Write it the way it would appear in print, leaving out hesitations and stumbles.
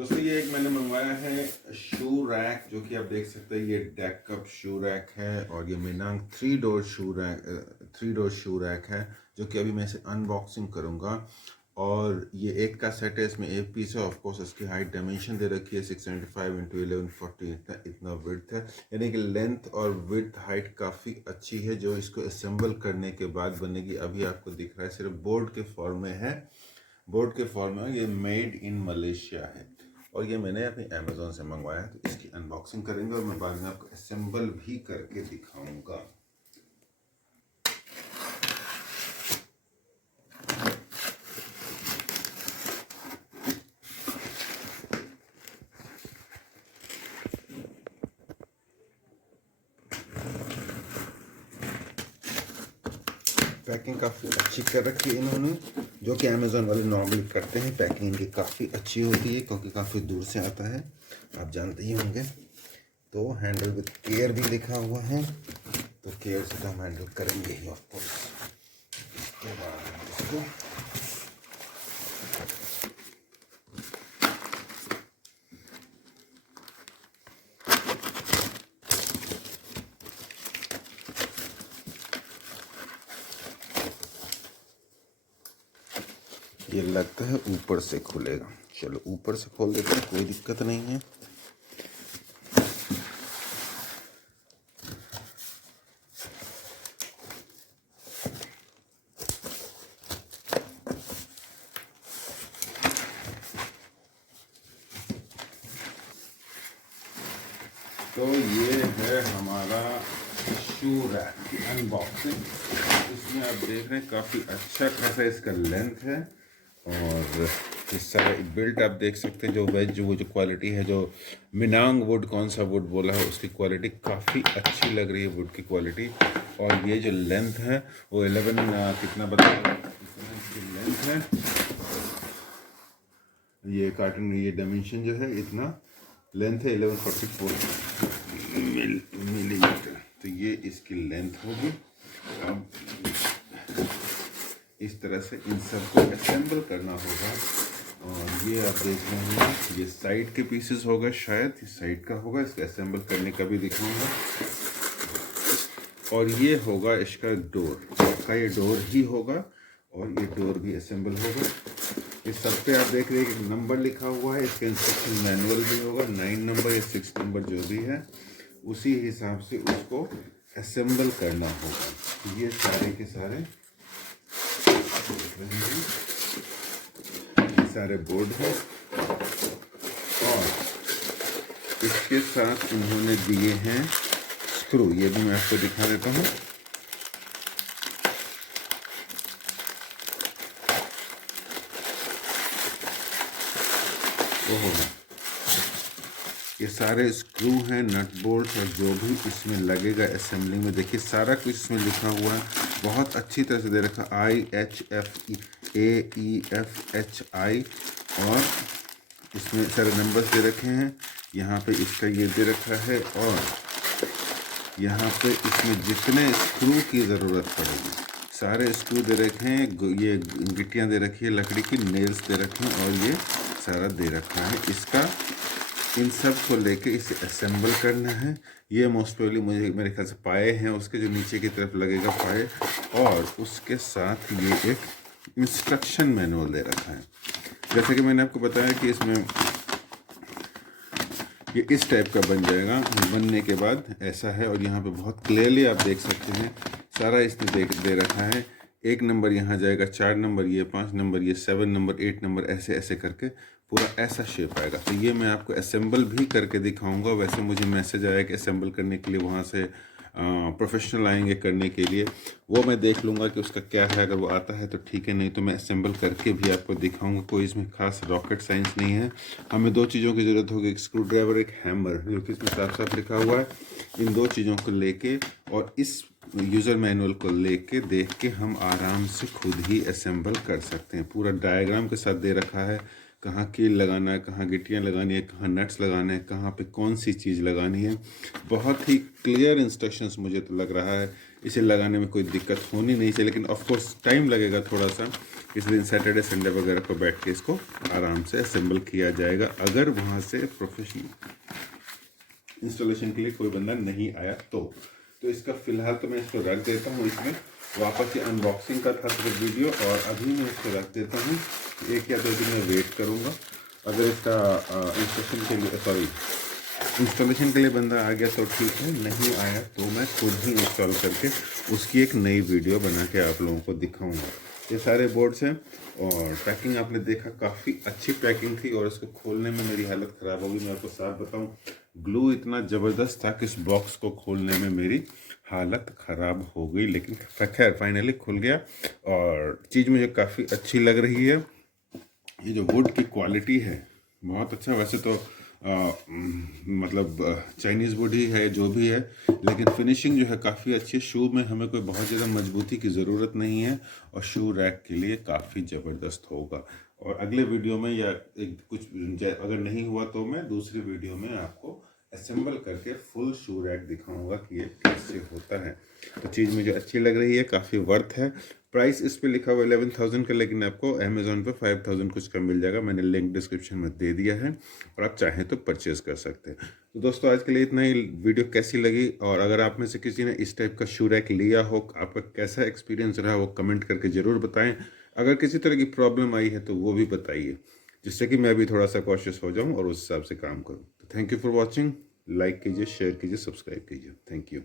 दोस्तों ये एक मैंने मंगवाया है शू रैक, जो कि आप देख सकते हैं ये डेक कप शू रैक है और ये मिनांग 3 डोर शू रैक है, जो कि अभी मैं इसे अनबॉक्सिंग करूंगा। और ये एक का सेट है, इसमें एक पीस है। ऑफ कोर्स इसकी हाइट डायमेंशन दे रखी है 675 इंटू 1140, इतना विड्थ है, यानी कि लेंथ और विड्थ हाइट काफ़ी अच्छी है, जो इसको असेंबल करने के बाद बनेगी। अभी आपको दिख रहा है सिर्फ बोर्ड के फॉर्म में है, बोर्ड के फॉर्म में। ये मेड इन मलेशिया है और ये मैंने अपनी अमेज़ोन से मंगवाया है। तो इसकी अनबॉक्सिंग करेंगे और मैं बाद में आपको असेंबल भी करके दिखाऊंगा। पैकिंग काफ़ी अच्छी कर रखी है इन्होंने, जो कि अमेज़ोन वाले नॉर्मली करते हैं। पैकिंग इनकी काफ़ी अच्छी होती है क्योंकि काफ़ी दूर से आता है, आप जानते ही होंगे। तो हैंडल विद केयर भी लिखा हुआ है, तो केयर से तो हम हैंडल करेंगे ही ऑफ कोर्स। इसके बाद हम इसको ये लगता है ऊपर से खुलेगा। चलो ऊपर से खोल देते हैं, कोई दिक्कत नहीं है। तो ये है हमारा शू रैक की अनबॉक्सिंग। इसमें आप देख रहे हैं काफ़ी अच्छा खासा इसका लेंथ है और इस सारा बिल्ट आप देख सकते हैं। जो वो जो क्वालिटी है, जो मिनांग वुड, कौन सा वुड बोला है, उसकी क्वालिटी काफ़ी अच्छी लग रही है, वुड की क्वालिटी। और ये जो लेंथ है वो 11 कितना बताया लेंथ है। ये कार्टन, ये डायमेंशन जो है इतना लेंथ है 1144 मिलीमीटर। तो ये इसकी लेंथ होगी। अब इस तरह से इन सबको असेंबल करना होगा। और ये आप देख रहे हैं, ये साइड के पीसेस होगा, शायद ये साइड का होगा। इसका असेंबल करने का भी दिखाऊंगा। और ये होगा इसका डोर, इसका ये डोर ही होगा और ये डोर भी असेंबल होगा। इस सब पे आप देख रहे हैं कि नंबर लिखा हुआ है, इसका इंस्ट्रक्शन मैनुअल भी होगा। 9 नंबर या 6 नंबर जो भी है, उसी हिसाब से उसको असेंबल करना होगा। ये सारे के सारे ये सारे बोर्ड हैं और इसके साथ उन्होंने दिए हैं स्क्रू। ये भी मैं आपको दिखा देता हूँ। ये सारे स्क्रू हैं, नट बोल्ट और जो भी इसमें लगेगा असेंबलिंग में। देखिए सारा कुछ इसमें लिखा हुआ है, बहुत अच्छी तरह से दे रखा। IHFAEFHI और इसमें सारे नंबर्स दे रखे हैं। यहाँ पे इसका ये दे रखा है और यहाँ पे इसमें जितने स्क्रू की ज़रूरत पड़ेगी सारे स्क्रू दे रखे हैं। ये गिट्टियाँ दे रखी है, लकड़ी की नेल्स दे रखे हैं और ये सारा दे रखा है। इसका इन सब को लेके इसे असेंबल करना है। ये मोस्ट प्रोबेबली मुझे मेरे ख्याल से पाए हैं उसके, जो नीचे की तरफ लगेगा पाए, और उसके साथ ये एक इंस्ट्रक्शन मैनुअल दे रखा है। जैसे कि मैंने आपको बताया कि इसमें ये इस टाइप का बन जाएगा। बनने के बाद ऐसा है और यहाँ पे बहुत क्लियरली आप देख सकते हैं सारा इसने दे रखा है। 1 नंबर यहाँ जाएगा, 4 नंबर ये, 5 नंबर ये, 7 नंबर, 8 नंबर, ऐसे ऐसे करके पूरा ऐसा शेप आएगा। तो ये मैं आपको असेंबल भी करके दिखाऊंगा। वैसे मुझे मैसेज आया कि असेंबल करने के लिए वहाँ से प्रोफेशनल आएंगे करने के लिए, वो मैं देख लूँगा कि उसका क्या है। अगर वो आता है तो ठीक है, नहीं तो मैं असेंबल करके भी आपको दिखाऊंगा। कोई इसमें खास रॉकेट साइंस नहीं है। हमें 2 चीज़ों की ज़रूरत होगी, एक स्क्रू ड्राइवर, एक हैमर, जो कि इसमें साफ साफ लिखा हुआ है। इन 2 चीज़ों को लेके और इस यूज़र मैनुअल को लेके देख के हम आराम से खुद ही असेंबल कर सकते हैं। पूरा डायग्राम के साथ दे रखा है, कहाँ कील लगाना है, कहाँ गिट्टियाँ लगानी है, कहाँ नट्स लगाने हैं, कहाँ पे कौन सी चीज़ लगानी है। बहुत ही क्लियर इंस्ट्रक्शंस मुझे तो लग रहा है इसे लगाने में कोई दिक्कत होनी नहीं चाहिए, लेकिन ऑफ कोर्स टाइम लगेगा थोड़ा सा। इस दिन सैटरडे संडे वगैरह को बैठ के इसको आराम से असेंबल किया जाएगा, अगर वहाँ से प्रोफेशनल इंस्टॉलेशन के लिए कोई बंदा नहीं आया तो इसका फ़िलहाल तो मैं इसको रख देता हूँ। इसमें वापस ये अनबॉक्सिंग का था सिर्फ वीडियो, और अभी मैं इसको रख देता हूँ। 1 या 2 दिन में वेट करूँगा। अगर इसका इंस्टॉलेशन के लिए बंदा आ गया तो ठीक है, नहीं आया तो मैं खुद ही इंस्टॉल करके उसकी एक नई वीडियो बना के आप लोगों को दिखाऊंगा। ये सारे बोर्ड्स हैं, और पैकिंग आपने देखा काफ़ी अच्छी पैकिंग थी, और इसको खोलने में मेरी हालत ख़राब होगी। मैं आपको साफ बताऊं, ग्लू इतना ज़बरदस्त था कि इस बॉक्स को खोलने में मेरी हालत ख़राब हो गई, लेकिन खैर फाइनली खुल गया। और चीज़ मुझे काफ़ी अच्छी लग रही है। ये जो वुड की क्वालिटी है बहुत अच्छा। वैसे तो मतलब चाइनीज़ वुड ही है जो भी है, लेकिन फिनिशिंग जो है काफ़ी अच्छी है। शू में हमें कोई बहुत ज़्यादा मजबूती की ज़रूरत नहीं है, और शू रैक के लिए काफ़ी ज़बरदस्त होगा। और अगले वीडियो में या कुछ अगर नहीं हुआ तो मैं दूसरी वीडियो में आपको असेंबल करके फुल शू रैक दिखाऊंगा कि ये कैसे होता है। तो चीज़ मुझे अच्छी लग रही है, काफ़ी वर्थ है। प्राइस इस पे लिखा हुआ 11,000 का, लेकिन आपको अमेज़ॉन पे 5,000 कुछ का मिल जाएगा। मैंने लिंक डिस्क्रिप्शन में दे दिया है, और आप चाहें तो परचेज़ कर सकते हैं। तो दोस्तों आज के लिए इतना ही। वीडियो कैसी लगी, और अगर आप में से किसी ने इस टाइप का शू रैक लिया हो, आपका कैसा एक्सपीरियंस रहा, वो कमेंट करके ज़रूर बताएं। अगर किसी तरह की प्रॉब्लम आई है तो वो भी बताइए, जिससे कि मैं भी थोड़ा सा कॉशियस हो जाऊँ और उस हिसाब से काम करूँ। तो thank you for watching. Like कीजिए, शेयर कीजिए, सब्सक्राइब कीजिए। Thank you.